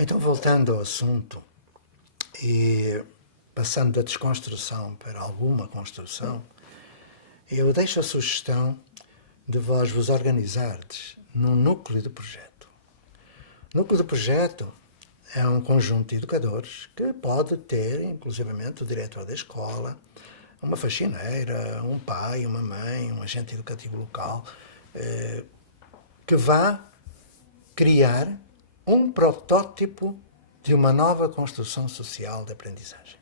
Então, voltando ao assunto e passando da desconstrução para alguma construção, eu deixo a sugestão de vos organizardes num núcleo de projeto. O núcleo de projeto é um conjunto de educadores que pode ter, inclusivamente, o diretor da escola, uma faxineira, um pai, uma mãe, um agente educativo local, que vá criar um protótipo de uma nova construção social de aprendizagem,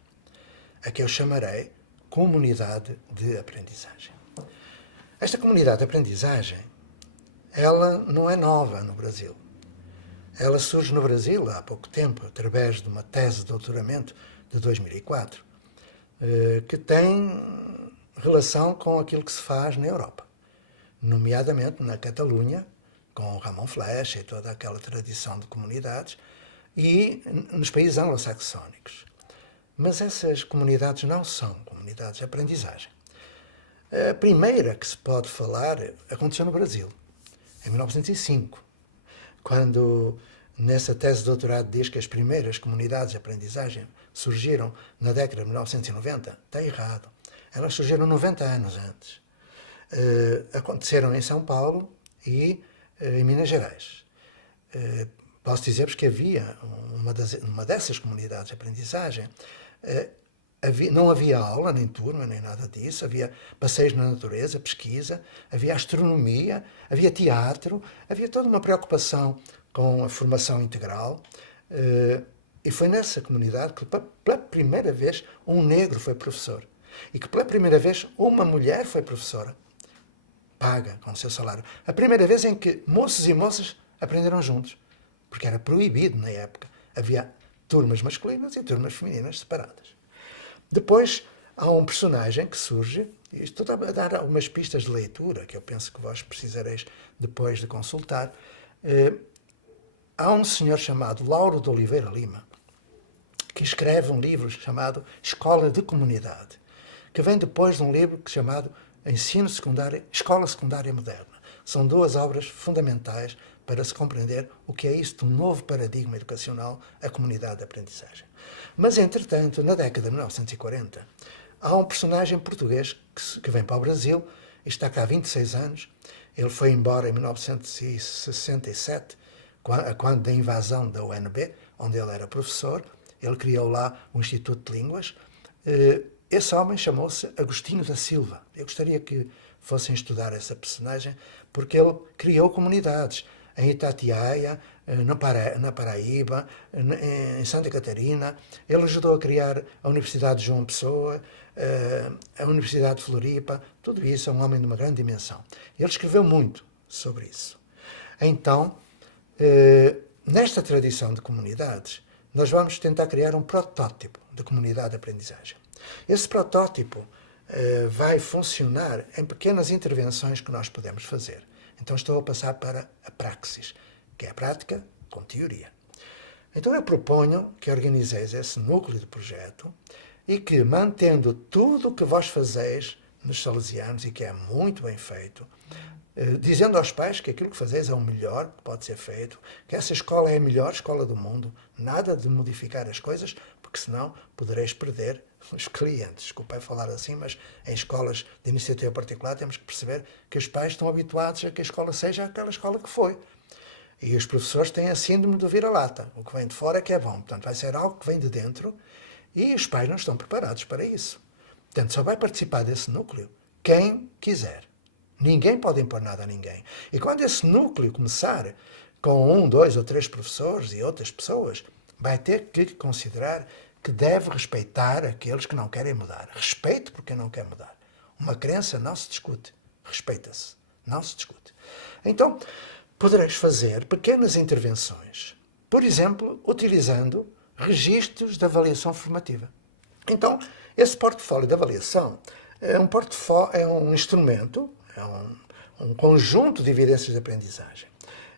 a que eu chamarei comunidade de aprendizagem. Esta comunidade de aprendizagem, ela não é nova no Brasil. Ela surge no Brasil há pouco tempo, através de uma tese de doutoramento de 2004, que tem relação com aquilo que se faz na Europa, nomeadamente na Catalunha, com Ramon Flecha e toda aquela tradição de comunidades, e nos países anglo-saxónicos. Mas essas comunidades não são comunidades de aprendizagem. A primeira que se pode falar aconteceu no Brasil, em 1905, quando nessa tese de doutorado diz que as primeiras comunidades de aprendizagem surgiram na década de 1990, está errado. Elas surgiram 90 anos antes. Aconteceram em São Paulo e em Minas Gerais. Posso dizer-vos que havia uma dessas comunidades de aprendizagem, não havia aula, nem turma, nem nada disso, havia passeios na natureza, pesquisa, havia astronomia, havia teatro, havia toda uma preocupação com a formação integral, e foi nessa comunidade que pela primeira vez um negro foi professor e que pela primeira vez uma mulher foi professora, paga com o seu salário. A primeira vez em que moços e moças aprenderam juntos, porque era proibido na época. Havia turmas masculinas e turmas femininas separadas. Depois há um personagem que surge, e estou a dar algumas pistas de leitura que eu penso que vós precisareis depois de consultar. Há um senhor chamado Lauro de Oliveira Lima, que escreve um livro chamado Escola de Comunidade, que vem depois de um livro chamado Ensino Secundário, Escola Secundária Moderna. São duas obras fundamentais para se compreender o que é isto, um novo paradigma educacional, a comunidade de aprendizagem. Mas, entretanto, na década de 1940, há um personagem português que vem para o Brasil, e está cá há 26 anos. Ele foi embora em 1967, quando da invasão da UNB, onde ele era professor. Ele criou lá um Instituto de Línguas. Esse homem chamou-se Agostinho da Silva. Eu gostaria que fossem estudar essa personagem, porque ele criou comunidades em Itatiaia, na Paraíba, em Santa Catarina. Ele ajudou a criar a Universidade de João Pessoa, a Universidade de Floripa. Tudo isso é um homem de uma grande dimensão. Ele escreveu muito sobre isso. Então, nesta tradição de comunidades, nós vamos tentar criar um protótipo de comunidade de aprendizagem. Esse protótipo vai funcionar em pequenas intervenções que nós podemos fazer. Então estou a passar para a praxis, que é a prática com teoria. Então eu proponho que organizeis esse núcleo de projeto e que, mantendo tudo o que vós fazeis nos Salesianos, e que é muito bem feito, dizendo aos pais que aquilo que fazeis é o melhor que pode ser feito, que essa escola é a melhor escola do mundo, nada de modificar as coisas, porque senão podereis perder os clientes. Desculpem falar assim, mas em escolas de iniciativa particular temos que perceber que os pais estão habituados a que a escola seja aquela escola que foi. E os professores têm a síndrome do vira-lata. O que vem de fora é que é bom. Portanto, vai ser algo que vem de dentro e os pais não estão preparados para isso. Portanto, só vai participar desse núcleo quem quiser. Ninguém pode impor nada a ninguém. E quando esse núcleo começar com 1, 2 ou 3 professores e outras pessoas, vai ter que considerar que deve respeitar aqueles que não querem mudar. Respeito por quem não quer mudar. Uma crença não se discute. Respeita-se. Não se discute. Então, podereis fazer pequenas intervenções. Por exemplo, utilizando registros de avaliação formativa. Então, esse portfólio de avaliação é um instrumento, é um conjunto de evidências de aprendizagem.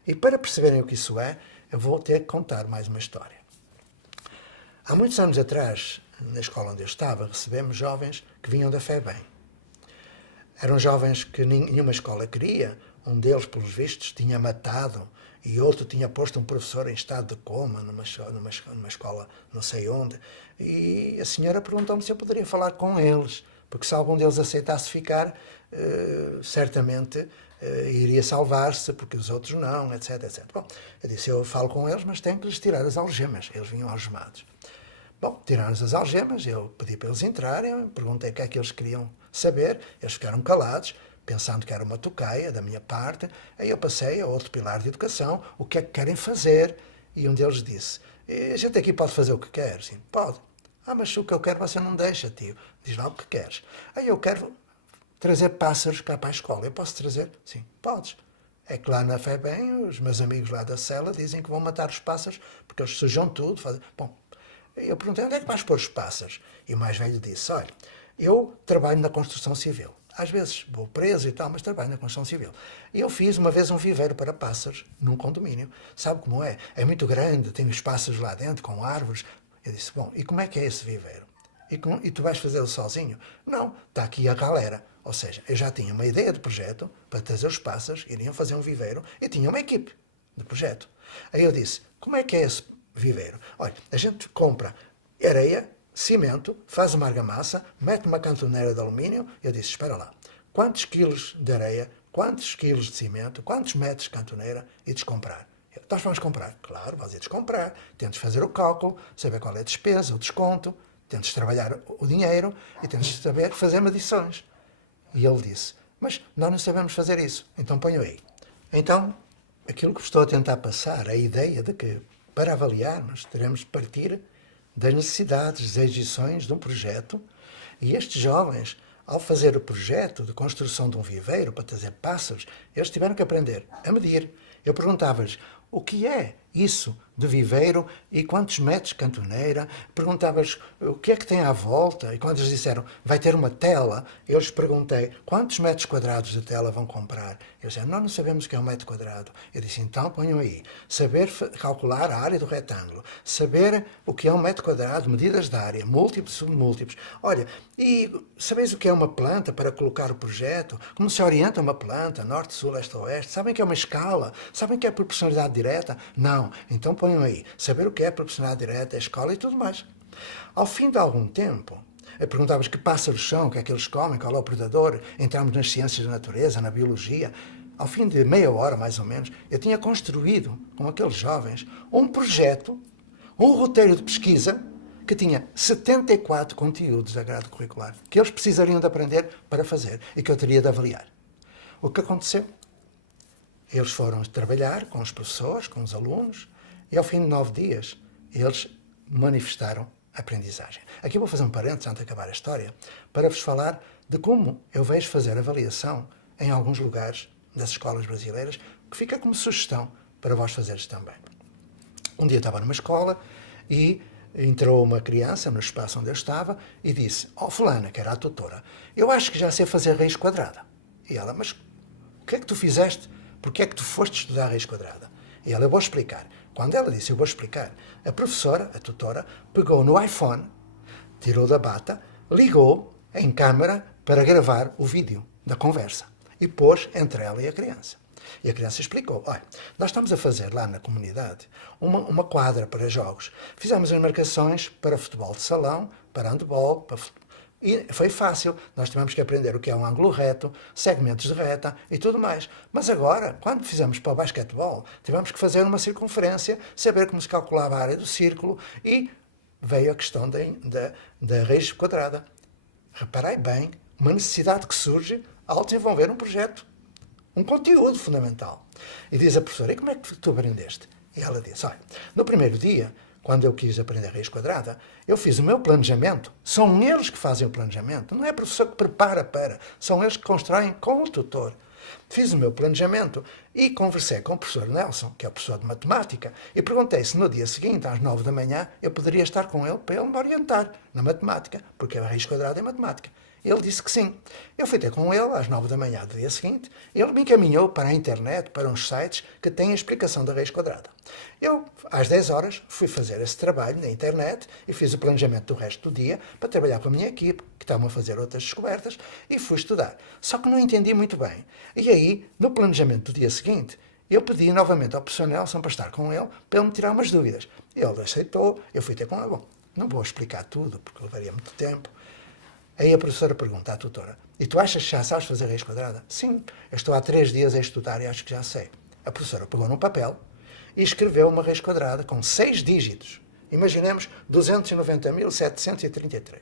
E para perceberem o que isso é, eu vou ter que contar mais uma história. Há muitos anos atrás, na escola onde eu estava, recebemos jovens que vinham da FEBEM. Eram jovens que nenhuma escola queria. Um deles, pelos vistos, tinha matado e outro tinha posto um professor em estado de coma numa escola não sei onde. E a senhora perguntou-me se eu poderia falar com eles, porque se algum deles aceitasse ficar, certamente iria salvar-se, porque os outros não, etc, etc. Bom, eu disse, eu falo com eles, mas tenho que lhes tirar as algemas. Eles vinham algemados. Bom, tiraram-nos as algemas, eu pedi para eles entrarem, perguntei o que é que eles queriam saber, eles ficaram calados, pensando que era uma tocaia da minha parte. Aí eu passei a outro pilar de educação, o que é que querem fazer, e um deles disse, a gente aqui pode fazer o que quer? Sim, pode. Ah, mas o que eu quero você não deixa, tio. Diz lá o que queres. Aí eu quero trazer pássaros cá para a escola. Eu posso trazer? Sim, podes. É que lá na FEBEM, os meus amigos lá da cela dizem que vão matar os pássaros porque eles sujam tudo. Fazem... Bom, eu perguntei, onde é que vais pôr os pássaros? E o mais velho disse, olha, eu trabalho na construção civil. Às vezes vou preso e tal, mas trabalho na construção civil. E eu fiz uma vez um viveiro para pássaros num condomínio. Sabe como é? É muito grande, tem os pássaros lá dentro, com árvores. Eu disse, bom, e como é que é esse viveiro? E tu vais fazê-lo sozinho? Não, está aqui a galera. Ou seja, eu já tinha uma ideia de projeto para trazer os pássaros, iriam fazer um viveiro, e tinha uma equipe de projeto. Aí eu disse, como é que é esse viveiro? Olha, a gente compra areia, cimento, faz uma argamassa, mete uma cantoneira de alumínio. Eu disse, espera lá, quantos quilos de areia, quantos quilos de cimento, quantos metros de cantoneira e descomprar? Nós vamos comprar. Claro, vais ir descomprar. Tentes fazer o cálculo, saber qual é a despesa, o desconto, tentes trabalhar o dinheiro e tentes saber fazer medições. E ele disse, mas nós não sabemos fazer isso, então ponho aí. Então, aquilo que estou a tentar passar, a ideia de que, para avaliarmos, teremos de partir das necessidades, das exigições de um projeto, e estes jovens, ao fazer o projeto de construção de um viveiro para trazer pássaros, eles tiveram que aprender a medir. Eu perguntava-lhes, o que é isso de viveiro e quantos metros de cantoneira? Perguntava-lhes o que é que tem à volta, e quando eles disseram, vai ter uma tela, eu lhes perguntei, quantos metros quadrados de tela vão comprar? Eles disseram, nós não sabemos o que é um metro quadrado. Eu disse, então ponham aí, saber calcular a área do retângulo, saber o que é um metro quadrado, medidas da área, múltiplos, submúltiplos. Olha, e sabeis o que é uma planta para colocar o projeto? Como se orienta uma planta, norte, sul, este, oeste? Sabem que é uma escala? Sabem que é proporcionalidade direta? Não. Então ponham aí, saber o que é proporcionalidade direta, a escala e tudo mais. Ao fim de algum tempo, perguntávamos que pássaros são, o que é que eles comem, qual é o predador, entramos nas ciências da natureza, na biologia. Ao fim de meia hora, mais ou menos, eu tinha construído, com aqueles jovens, um projeto, um roteiro de pesquisa, que tinha 74 conteúdos da grade curricular, que eles precisariam de aprender para fazer e que eu teria de avaliar. O que aconteceu? Eles foram trabalhar com os professores, com os alunos, e ao fim de 9 dias, eles manifestaram a aprendizagem. Aqui vou fazer um parênteses antes de acabar a história, para vos falar de como eu vejo fazer avaliação em alguns lugares das escolas brasileiras, que fica como sugestão para vós fazeres também. Um dia estava numa escola e entrou uma criança no espaço onde eu estava e disse, fulana, que era a tutora, eu acho que já sei fazer raiz quadrada. E ela, mas o que é que tu fizeste? Porquê é que tu foste estudar raiz quadrada? E ela, eu vou explicar. Quando ela disse, eu vou explicar, a professora, a tutora, pegou no iPhone, tirou da bata, ligou em câmara para gravar o vídeo da conversa e pôs entre ela e a criança. E a criança explicou, olha, nós estamos a fazer lá na comunidade uma quadra para jogos. Fizemos as marcações para futebol de salão, para handball, para e foi fácil, nós tivemos que aprender o que é um ângulo reto, segmentos de reta e tudo mais. Mas agora, quando fizemos para o basquetebol, tivemos que fazer uma circunferência, saber como se calculava a área do círculo e veio a questão da raiz quadrada. Reparei bem, uma necessidade que surge ao desenvolver um projeto, um conteúdo fundamental. E diz a professora, e como é que tu aprendeste? E ela disse, olha, no primeiro dia, quando eu quis aprender raiz quadrada, eu fiz o meu planejamento. São eles que fazem o planejamento. Não é o professor que prepara para. São eles que constroem com o tutor. Fiz o meu planejamento e conversei com o professor Nelson, que é o professor de matemática, e perguntei se no dia seguinte, às 9 da manhã, eu poderia estar com ele para ele me orientar na matemática, porque a raiz quadrada é matemática. Ele disse que sim. Eu fui ter com ele às 9 da manhã do dia seguinte. Ele me encaminhou para a internet, para uns sites que têm a explicação da raiz quadrada. Eu, às 10 horas, fui fazer esse trabalho na internet e fiz o planejamento do resto do dia para trabalhar com a minha equipe, que estavam a fazer outras descobertas, e fui estudar. Só que não entendi muito bem. E aí, no planejamento do dia seguinte, eu pedi novamente ao professor Nelson para estar com ele, para ele me tirar umas dúvidas. Ele aceitou, eu fui ter com ele. Bom, não vou explicar tudo, porque levaria muito tempo. Aí a professora pergunta à tutora, e tu achas que já sabes fazer raiz quadrada? Sim, eu estou há 3 dias a estudar e acho que já sei. A professora pegou num papel e escreveu uma raiz quadrada com 6 dígitos. Imaginemos 290.733.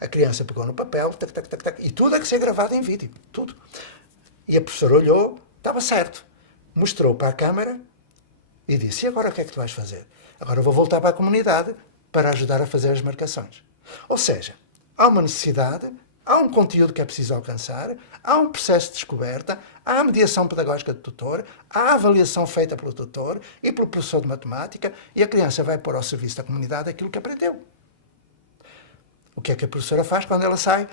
A criança pegou no papel, tac, tac, tac, tac, e tudo a que ser gravado em vídeo. Tudo. E a professora olhou, estava certo. Mostrou para a câmara e disse, e agora o que é que tu vais fazer? Agora eu vou voltar para a comunidade para ajudar a fazer as marcações. Ou seja, há uma necessidade, há um conteúdo que é preciso alcançar, há um processo de descoberta, há a mediação pedagógica do tutor, há a avaliação feita pelo tutor e pelo professor de matemática e a criança vai pôr ao serviço da comunidade aquilo que aprendeu. O que é que a professora faz quando ela sai?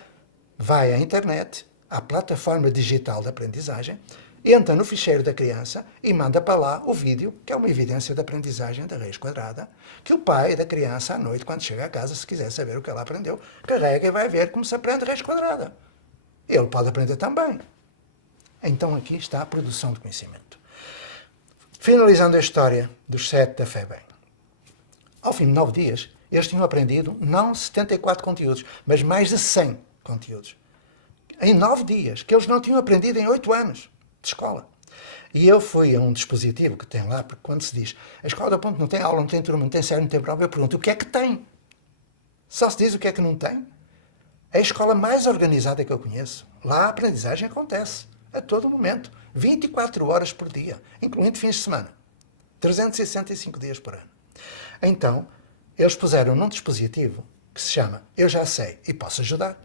Vai à internet, à plataforma digital de aprendizagem, entra no ficheiro da criança e manda para lá o vídeo, que é uma evidência de aprendizagem da raiz quadrada, que o pai da criança, à noite, quando chega a casa, se quiser saber o que ela aprendeu, carrega e vai ver como se aprende raiz quadrada. Ele pode aprender também. Então aqui está a produção de conhecimento. Finalizando a história dos 7 da FEBEM. Ao fim de 9 dias, eles tinham aprendido não 74 conteúdos, mas mais de 100 conteúdos. Em 9 dias, que eles não tinham aprendido em 8 anos de escola. E eu fui a um dispositivo que tem lá, porque quando se diz a escola da Ponte não tem aula, não tem turma, não tem série, não tem prova, eu pergunto o que é que tem? Só se diz o que é que não tem? É a escola mais organizada que eu conheço. Lá a aprendizagem acontece a todo momento, 24 horas por dia, incluindo fins de semana, 365 dias por ano. Então, eles puseram num dispositivo que se chama Eu Já Sei e Posso Ajudar.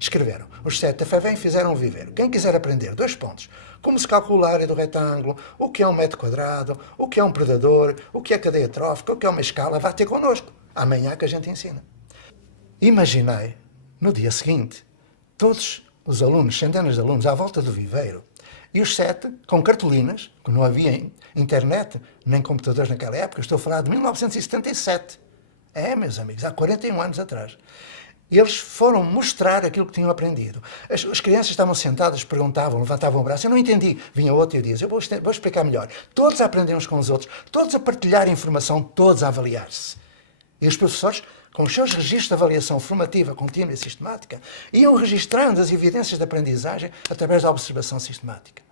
Escreveram, os 7 da FEBEM fizeram um viveiro. Quem quiser aprender 2 pontos, como se calcula a área do retângulo, o que é um metro quadrado, o que é um predador, o que é cadeia trófica, o que é uma escala, vá ter connosco. Amanhã que a gente ensina. Imaginei, no dia seguinte, todos os alunos, centenas de alunos, à volta do viveiro, e os 7 com cartolinas, que não havia internet, nem computadores naquela época, estou a falar de 1977. Meus amigos, há 41 anos atrás. E eles foram mostrar aquilo que tinham aprendido. As crianças estavam sentadas, perguntavam, levantavam o braço. Eu não entendi. Vinha outro e eu dizia, eu vou explicar melhor. Todos a aprender uns com os outros, todos a partilhar informação, todos a avaliar-se. E os professores, com os seus registros de avaliação formativa, contínua e sistemática, iam registrando as evidências de aprendizagem através da observação sistemática.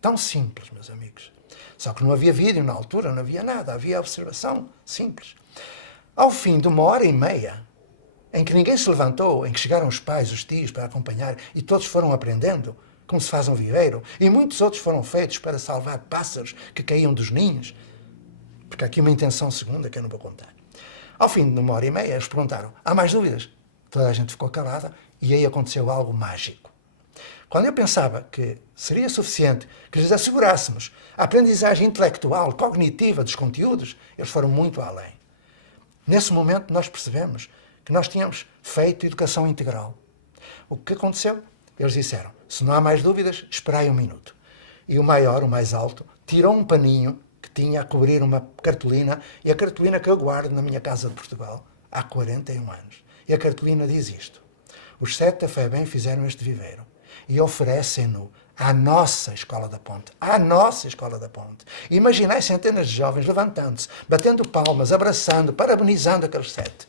Tão simples, meus amigos. Só que não havia vídeo na altura, não havia nada. Havia observação simples. Ao fim de 1h30, em que ninguém se levantou, em que chegaram os pais, os tios para acompanhar e todos foram aprendendo como se faz um viveiro e muitos outros foram feitos para salvar pássaros que caíam dos ninhos, porque há aqui uma intenção segunda que eu não vou contar. Ao fim de 1h30 eles perguntaram, há mais dúvidas? Toda a gente ficou calada e aí aconteceu algo mágico. Quando eu pensava que seria suficiente que lhes assegurássemos a aprendizagem intelectual, cognitiva dos conteúdos, eles foram muito além. Nesse momento nós percebemos que nós tínhamos feito educação integral. O que aconteceu? Eles disseram, se não há mais dúvidas, esperai 1 minuto. E o maior, o mais alto, tirou um paninho que tinha a cobrir uma cartolina, e a cartolina que eu guardo na minha casa de Portugal há 41 anos. E a cartolina diz isto. Os 7 da FEBEM fizeram este viveiro e oferecem-no à nossa Escola da Ponte. À nossa Escola da Ponte. Imaginai centenas de jovens levantando-se, batendo palmas, abraçando, parabenizando aqueles 7.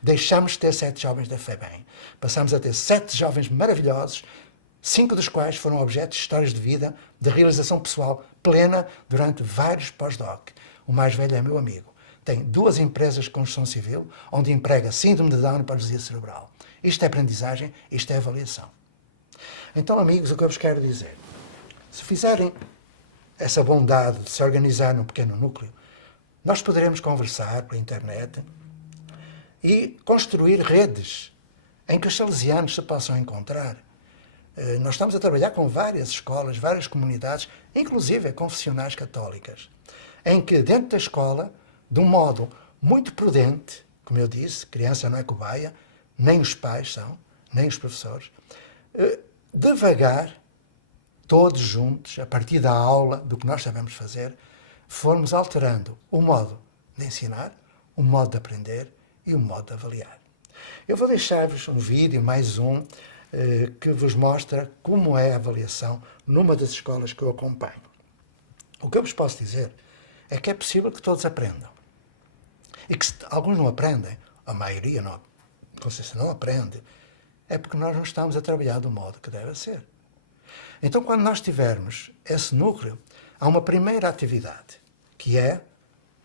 Deixámos de ter 7 jovens da FEBEM. Passámos a ter 7 jovens maravilhosos, 5 dos quais foram objetos de histórias de vida, de realização pessoal plena durante vários pós-doc. O mais velho é meu amigo. Tem 2 empresas de construção civil, onde emprega síndrome de Down e paralisia cerebral. Isto é aprendizagem, isto é avaliação. Então, amigos, o que eu vos quero dizer, se fizerem essa bondade de se organizar num pequeno núcleo, nós poderemos conversar pela internet e construir redes em que os salesianos se possam encontrar. Nós estamos a trabalhar com várias escolas, várias comunidades, inclusive confessionais católicas, em que dentro da escola, de um modo muito prudente, como eu disse, criança não é cobaia, nem os pais são, nem os professores, devagar, todos juntos, a partir da aula, do que nós sabemos fazer, formos alterando o modo de ensinar, o modo de aprender e o modo de avaliar. Eu vou deixar-vos um vídeo, mais um, que vos mostra como é a avaliação numa das escolas que eu acompanho. O que eu vos posso dizer é que é possível que todos aprendam. E que se alguns não aprendem, a maioria não, não aprende, é porque nós não estamos a trabalhar do modo que deve ser. Então, quando nós tivermos esse núcleo, há uma primeira atividade, que é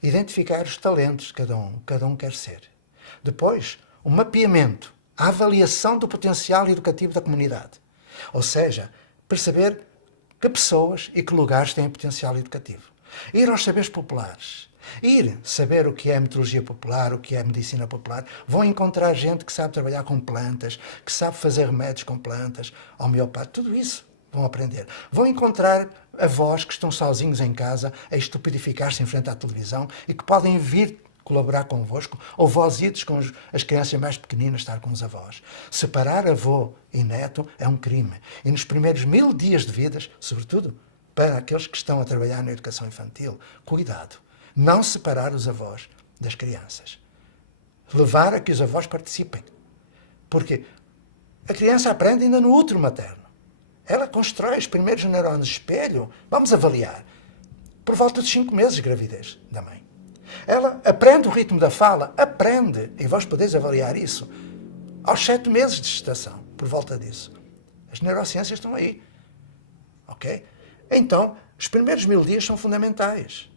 identificar os talentos que cada um quer ser. Depois, o mapeamento, a avaliação do potencial educativo da comunidade. Ou seja, perceber que pessoas e que lugares têm potencial educativo. Ir aos saberes populares. Ir saber o que é metodologia popular, o que é medicina popular. Vão encontrar gente que sabe trabalhar com plantas, que sabe fazer remédios com plantas, homeopata, tudo isso vão aprender. Vão encontrar avós que estão sozinhos em casa a estupidificar-se em frente à televisão e que podem vir colaborar convosco, ou vósitos com as crianças mais pequeninas estar com os avós. Separar avô e neto é um crime. E nos primeiros 1000 dias de vidas, sobretudo para aqueles que estão a trabalhar na educação infantil, cuidado. Não separar os avós das crianças. Levar a que os avós participem. Porque a criança aprende ainda no útero materno. Ela constrói os primeiros neurónios de espelho. Vamos avaliar. Por volta de 5 meses de gravidez da mãe. Ela aprende o ritmo da fala. Aprende. E vós podeis avaliar isso aos 7 meses de gestação. Por volta disso. As neurociências estão aí. Ok? Então, os primeiros 1000 dias são fundamentais.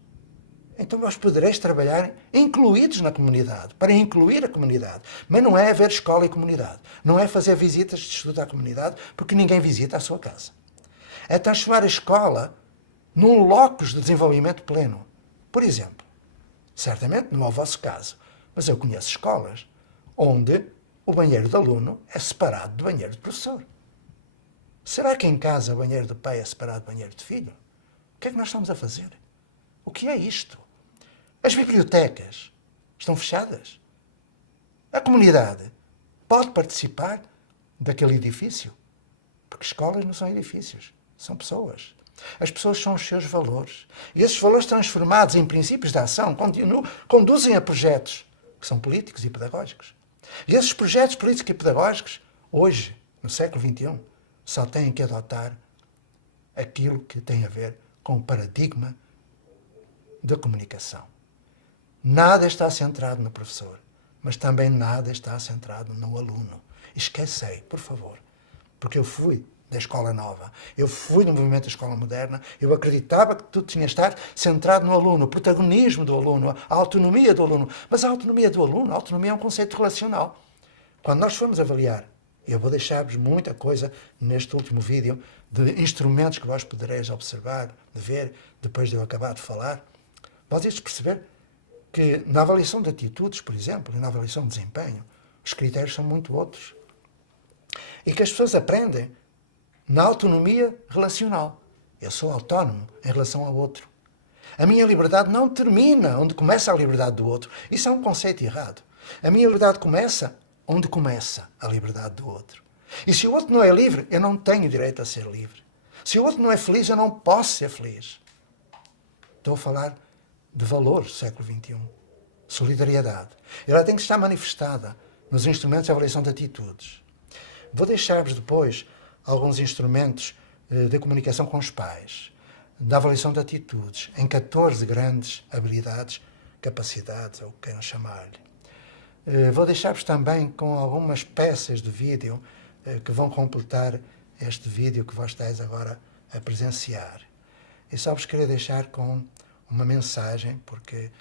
Então vós podereis trabalhar incluídos na comunidade, para incluir a comunidade. Mas não é haver escola e comunidade. Não é fazer visitas de estudo à comunidade, porque ninguém visita a sua casa. É transformar a escola num locus de desenvolvimento pleno. Por exemplo, certamente não é o vosso caso, mas eu conheço escolas onde o banheiro de aluno é separado do banheiro de professor. Será que em casa o banheiro de pai é separado do banheiro de filho? O que é que nós estamos a fazer? O que é isto? As bibliotecas estão fechadas. A comunidade pode participar daquele edifício. Porque escolas não são edifícios, são pessoas. As pessoas são os seus valores. E esses valores transformados em princípios de ação conduzem a projetos que são políticos e pedagógicos. E esses projetos políticos e pedagógicos, hoje, no século XXI, só têm que adotar aquilo que tem a ver com o paradigma da comunicação. Nada está centrado no professor, mas também nada está centrado no aluno. Esquecei, por favor, porque eu fui da escola nova, eu fui do movimento da escola moderna, eu acreditava que tudo tinha de estar centrado no aluno, o protagonismo do aluno, a autonomia do aluno. Mas a autonomia do aluno, a autonomia é um conceito relacional. Quando nós formos avaliar, eu vou deixar-vos muita coisa neste último vídeo de instrumentos que vós podereis observar, de ver, depois de eu acabar de falar, vocês perceber que na avaliação de atitudes, por exemplo, e na avaliação de desempenho, os critérios são muito outros. E que as pessoas aprendem na autonomia relacional. Eu sou autónomo em relação ao outro. A minha liberdade não termina onde começa a liberdade do outro. Isso é um conceito errado. A minha liberdade começa onde começa a liberdade do outro. E se o outro não é livre, eu não tenho direito a ser livre. Se o outro não é feliz, eu não posso ser feliz. Estou a falar de valores do século XXI. Solidariedade. Ela tem que estar manifestada nos instrumentos de avaliação de atitudes. Vou deixar-vos depois alguns instrumentos de comunicação com os pais, da avaliação de atitudes, em 14 grandes habilidades, capacidades, ou o que queiram chamar-lhe. Vou deixar-vos também com algumas peças de vídeo que vão completar este vídeo que vós estáis agora a presenciar. E só vos queria deixar com uma mensagem, porque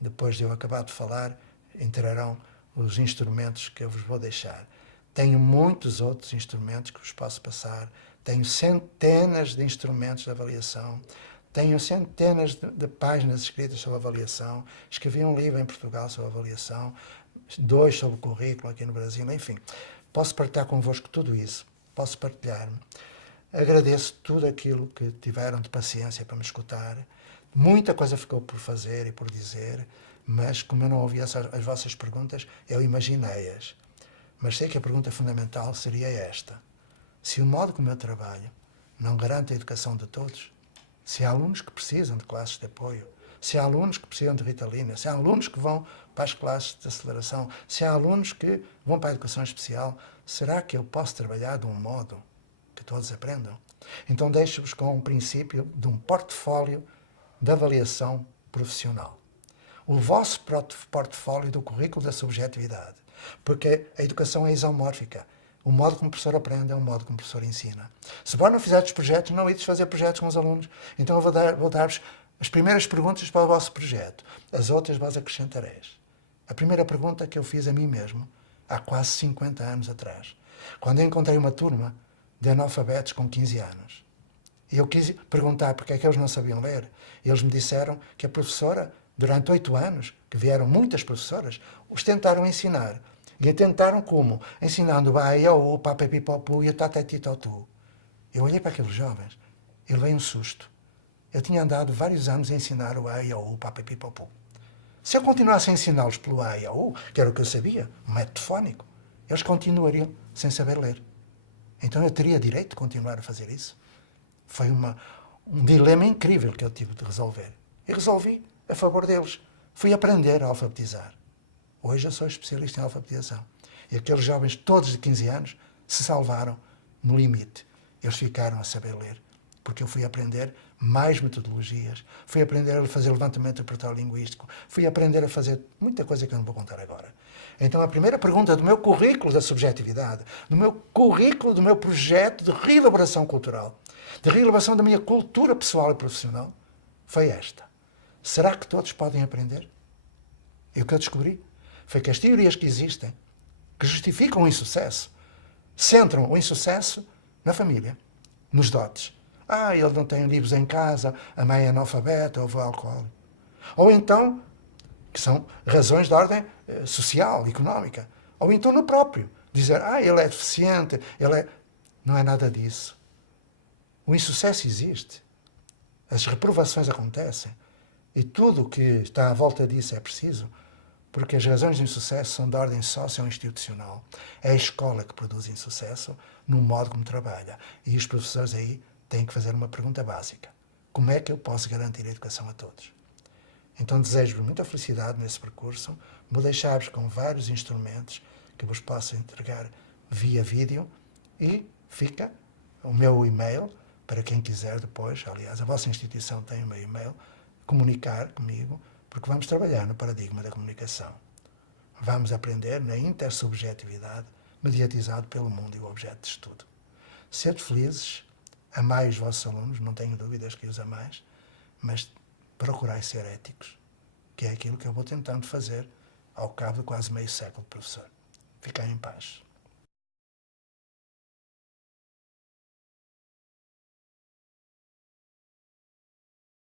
depois de eu acabar de falar, entrarão os instrumentos que eu vos vou deixar. Tenho muitos outros instrumentos que vos posso passar, tenho centenas de instrumentos de avaliação, tenho centenas de páginas escritas sobre avaliação, escrevi um livro em Portugal sobre avaliação, 2 sobre o currículo aqui no Brasil, enfim. Posso partilhar convosco tudo isso, posso partilhar-me. Agradeço tudo aquilo que tiveram de paciência para me escutar. Muita coisa ficou por fazer e por dizer, mas como eu não ouvi as vossas perguntas, eu imaginei-as. Mas sei que a pergunta fundamental seria esta. Se o modo como eu trabalho não garante a educação de todos, se há alunos que precisam de classes de apoio, se há alunos que precisam de Ritalina, se há alunos que vão para as classes de aceleração, se há alunos que vão para a educação especial, será que eu posso trabalhar de um modo que todos aprendam? Então deixo-vos com um princípio de um portfólio de avaliação profissional. O vosso portfólio do currículo da subjetividade. Porque a educação é isomórfica. O modo como o professor aprende é o modo como o professor ensina. Se vós não fizerdes projetos, não ides fazer projetos com os alunos. Então eu vou dar-vos as primeiras perguntas para o vosso projeto. As outras vós acrescentareis. A primeira pergunta que eu fiz a mim mesmo, há quase 50 anos atrás, quando eu encontrei uma turma de analfabetos com 15 anos. E eu quis perguntar porque é que eles não sabiam ler. E eles me disseram que a professora, durante 8 anos, que vieram muitas professoras, os tentaram ensinar. E tentaram como? Ensinando o A, I, O, U, Papa, Pipopu e o Tatati, Totu. Eu olhei para aqueles jovens, e levei um susto. Eu tinha andado vários anos a ensinar o A, I, O, U, Papa, Pipopu. Se eu continuasse a ensiná-los pelo A, I, O, U, que era o que eu sabia, um método fónico, eles continuariam sem saber ler. Então eu teria direito de continuar a fazer isso? Foi um dilema incrível que eu tive de resolver. E resolvi a favor deles. Fui aprender a alfabetizar. Hoje eu sou especialista em alfabetização. E aqueles jovens, todos de 15 anos, se salvaram no limite. Eles ficaram a saber ler. Porque eu fui aprender mais metodologias, fui aprender a fazer levantamento repertório linguístico, fui aprender a fazer muita coisa que eu não vou contar agora. Então a primeira pergunta do meu currículo da subjetividade, do meu currículo, do meu projeto de reelaboração cultural, de reelaboração da minha cultura pessoal e profissional, foi esta. Será que todos podem aprender? E o que eu descobri foi que as teorias que existem, que justificam o insucesso, centram o insucesso na família, nos dotes. Ele não tem livros em casa, a mãe é analfabeta, houve alcoólico. Ou então, que são razões de ordem social, económica. Ou então no próprio. Dizer, ele é deficiente, Não é nada disso. O insucesso existe. As reprovações acontecem. E tudo o que está à volta disso é preciso, porque as razões de insucesso são de ordem socio-institucional. É a escola que produz insucesso no modo como trabalha. E os professores aí têm que fazer uma pergunta básica. Como é que eu posso garantir a educação a todos? Então desejo-vos muita felicidade nesse percurso. Vou deixar-vos com vários instrumentos que vos posso entregar via vídeo e fica o meu e-mail para quem quiser depois. Aliás, a vossa instituição tem o meu e-mail. Comunicar comigo, porque vamos trabalhar no paradigma da comunicação. Vamos aprender na intersubjetividade mediatizado pelo mundo e o objeto de estudo. Sede felizes, amai os vossos alunos, não tenho dúvidas que os amais, mas procurai ser éticos, que é aquilo que eu vou tentando fazer ao cabo de quase meio século de professor. Ficai em paz.